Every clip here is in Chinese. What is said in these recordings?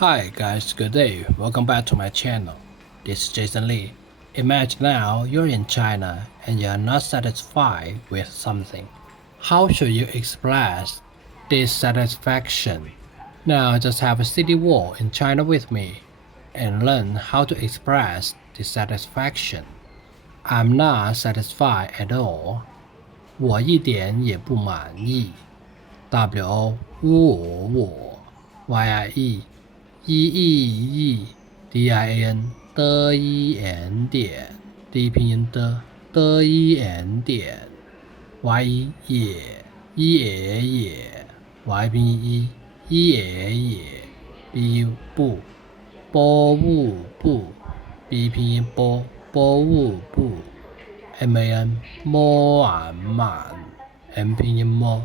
Hi guys, good day. Welcome back to my channel. This is Jason Lee. Imagine now you're in China and you are not satisfied with something. How should you express dissatisfaction? Now just have a city walk in China with me and learn how to express dissatisfaction. I'm not satisfied at all. 我一点也不满意。W我 YIE EEEDIN 的一点点，第一拼音的一点点，Y 也，Y 拼音也，BU 不，B 拼音不，MAN 满，M 拼音满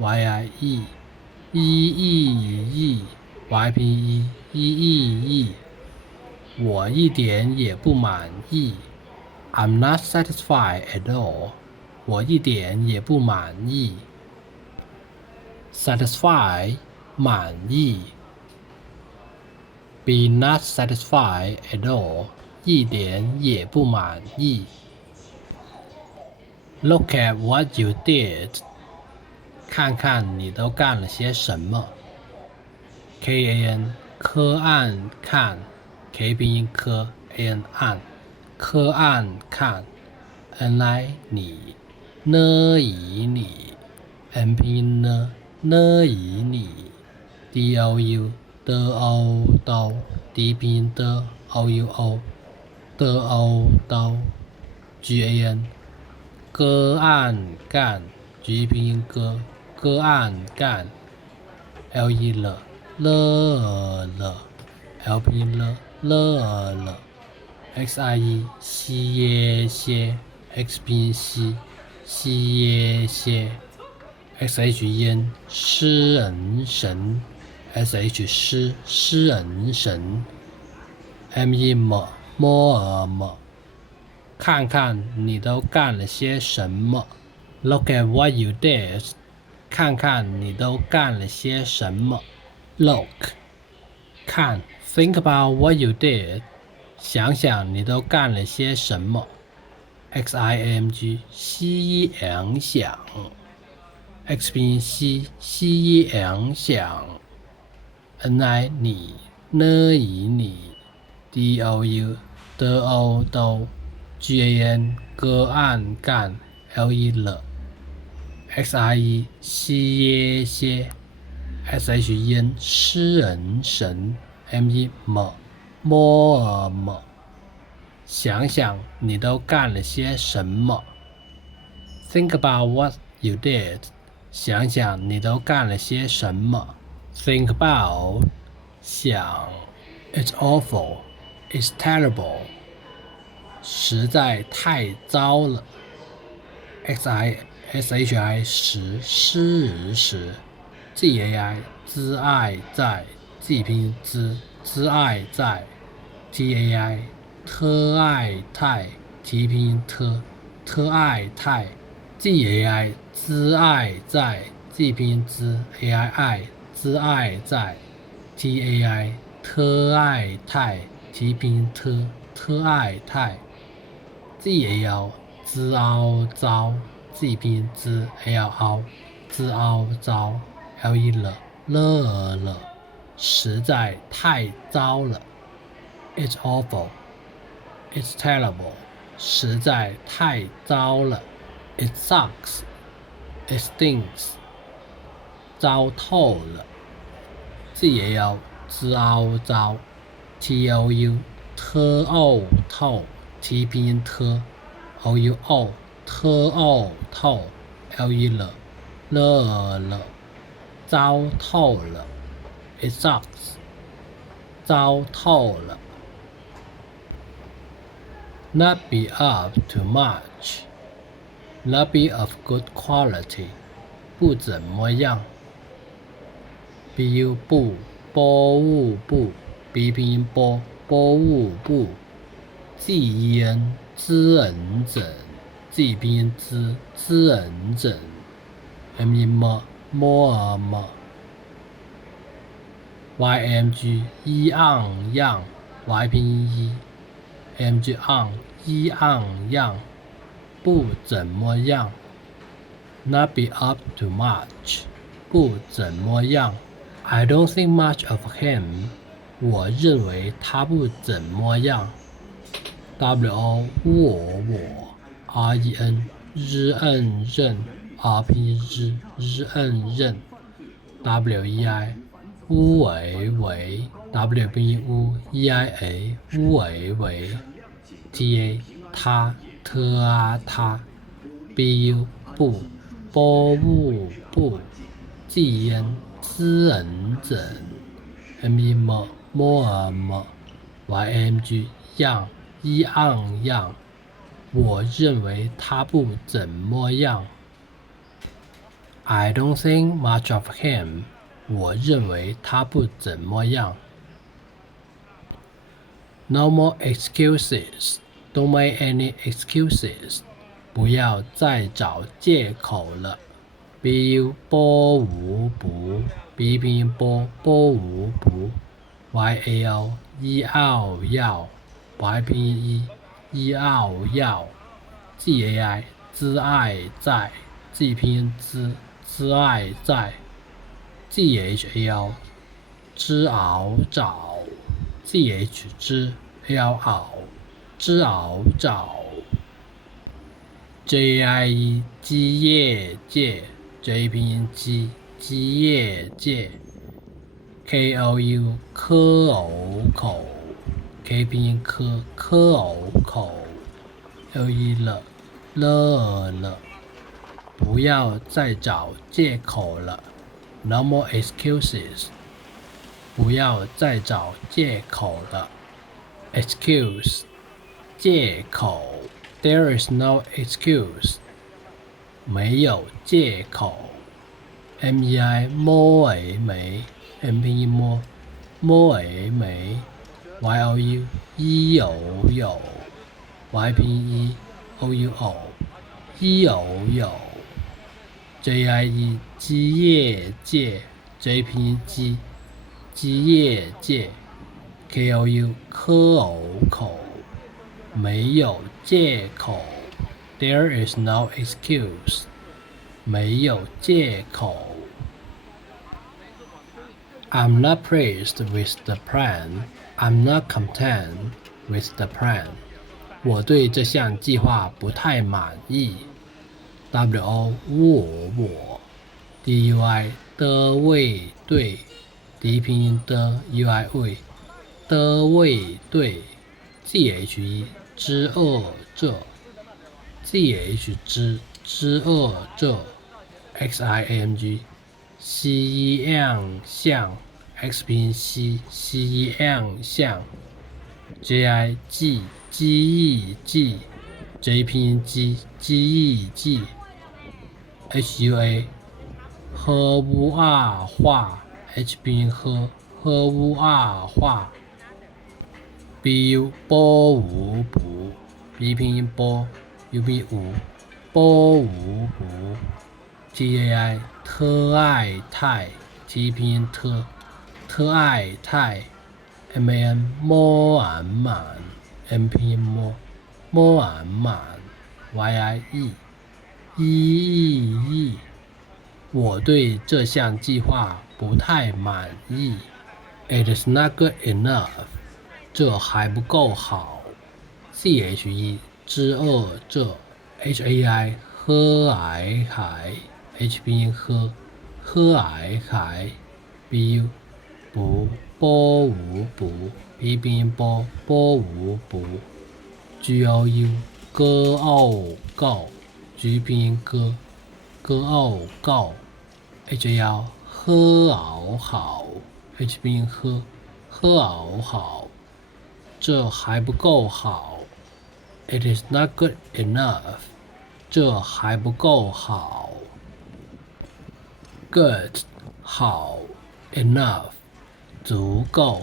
，YIE Y 拼音我一点也不满意。I'm not satisfied at all. 我一点也不满意。Satisfy 满意。Be not satisfied at all. 一点也不满意。Look at what you did. 看看你都干了些什么。KAN 科案看 K 拼音科 AN 案科案看 NI 你呢以你 N 拼音呢以你 DOU 的 D 拼音的 OUO 的 GAN 歌案干 G 拼音歌案干 LE 了 L 拼音了 XIE 西耶些 X 拼音西耶些 XH 烟诗人神 SH 诗人神 ME 么看看你都干了些什么。Look at what you did. 看看你都干了些什么。Look 看 Think about what you did. 想想你都干了些什么。XIMG 西洋想 X 拼音西洋想 NI 你呢以你 DOU 的 GAN 歌案干 LE 了 XIE 西耶些 SH 烟诗人神 ME 么想想你都干了些什么。Think about what you did. 想想你都干了些什么。Think about 想 It's awful. It's terrible. 实在太糟了。SHI 时 GAI 知爱在 G 拼音知爱在 TAI 特爱太 T 拼音特爱太 GAI 知爱在 G 拼音AI 知爱在 TAI 特爱太 T 拼音特爱太 GAL 知凹糟 G 拼音ALO 知凹糟 LE 了实在太糟了。It's awful. It's terrible. 实在太糟了。It sucks. It stinks. 糟透了。GAL 知凹糟 TOU 特沤透 T 拼音OUO 特沤透 LE 了糟透了。It sucks. 糟透了。Not be up to much. Not be of good quality. 不怎么样。BU 不 B 拼音波物不 GEN 知人整 G 拼音知人整 ME 么，YMG 一样样，Y 拼音一，MG on 一样样，不怎么样，Not be up to much 不怎么样。I don't think much of him 我认为他不怎么样。WO 我REN 认，R 拼音认，WEI 乌为，W 拼音乌，EIA 乌为，TA 他他，BU 波不，GN 滋人，ME 么，YMG 样一样，我认为他不怎么样。I don't think much of him 我认为他不怎么样。No more excuses Don't make any excuses 不要再找借口了。BU 波无不，B 拼音波无不，YAO 要，Y 拼音一要，GAI 知爱在，G 拼音知爱在，GHAO 知熬找，GH 知熬找，JIE 基业界，J 拼音基业界，KOU 科偶口，K 拼音科偶口，LE 了，不要再找借口了。No more excuses 不要再找借口了。Excuse 借口 There is no excuse 没有借口。MEI 摸没 M 拼音摸没 YOU 有 Y 拼音 OUO 有 JIE 基业界 J 拼音基业界 KOU 科偶口没有借口 There is no excuse 没有借口。I'm not pleased with the plan. I'm not content with the plan. 我对这项计划不太满意。WO 我 DUI 的未对 D 拼音的 UI 未的未对 GHE 之这 GH 之这 XIMG 西样像 X 拼音西样像 JI 记忆 J 拼音记忆 HUA 喝乌话 H 拼音喝乌话 BU 波无不 B 拼音波 U 拼无波无不 TAI 特爱太 T 拼音特爱太 MAN 摸满 M 拼音摸满 YIE 意我对这项计划不太满意。It is not good enough 这还不够好。CHE 之这 HAI 喝还 H 拼音喝还 BU 波无不 B 拼音波无不 GOU 歌告 G 拼音歌告 HAL 喝熬好 H 拼音喝熬好，这还不够好。It is not good enough 这还不够好。Good 好 Enough 足够。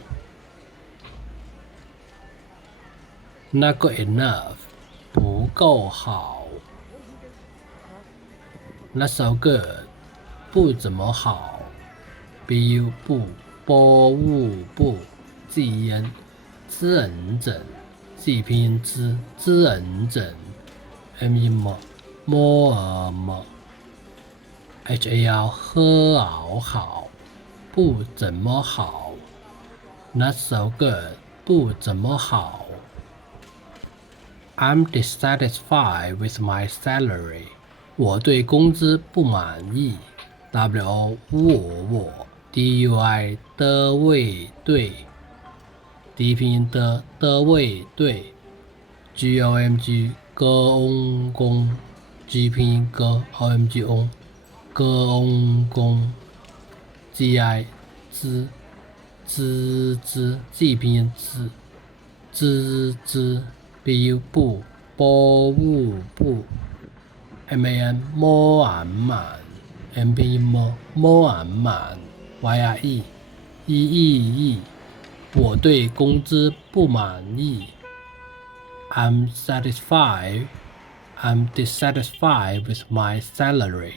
Not good enough 不够好。Not so good 不怎么好。BU 波物不，字音知人整，字拼音知人整，m 音么么，har 喝熬好，不怎么好 ，not so good 不怎么好。I'm dissatisfied with my salary. 我对工资不满意。wo 我 dui 的位对，第一拼音的位对。gomg 公 g 拼音omg on 公 gi g 拼音知bu 波物不 man 摸俺满 m 拼音摸俺满 yre 意我对工资不满意。I'm dissatisfied with my salary.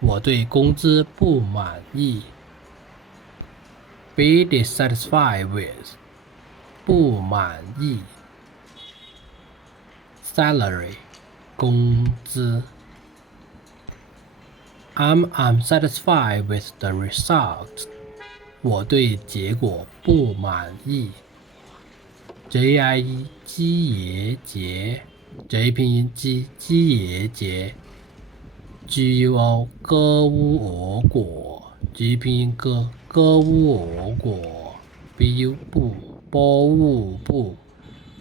我对工资不满意。Be dissatisfied with 不满意。Salary 工资。I'm unsatisfied with the result. 我对结果不满意。JIE 鸡爷节 J 拼音鸡爷节 GUO 歌乌俄果 G 拼音歌乌俄果 BU 不波物不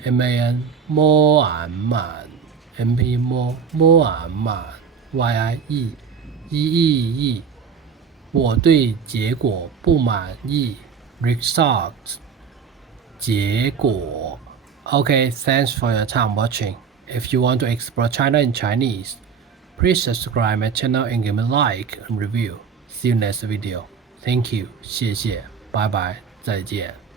MAN 摸俺满 M 拼音摸俺满 YIE 意我对结果不满意 Result 结果。Okay, thanks for your time watching. If you want to explore China in Chinese, please subscribe my channel and give me a like and review. See you next video. Thank you. 谢谢，拜拜，再见。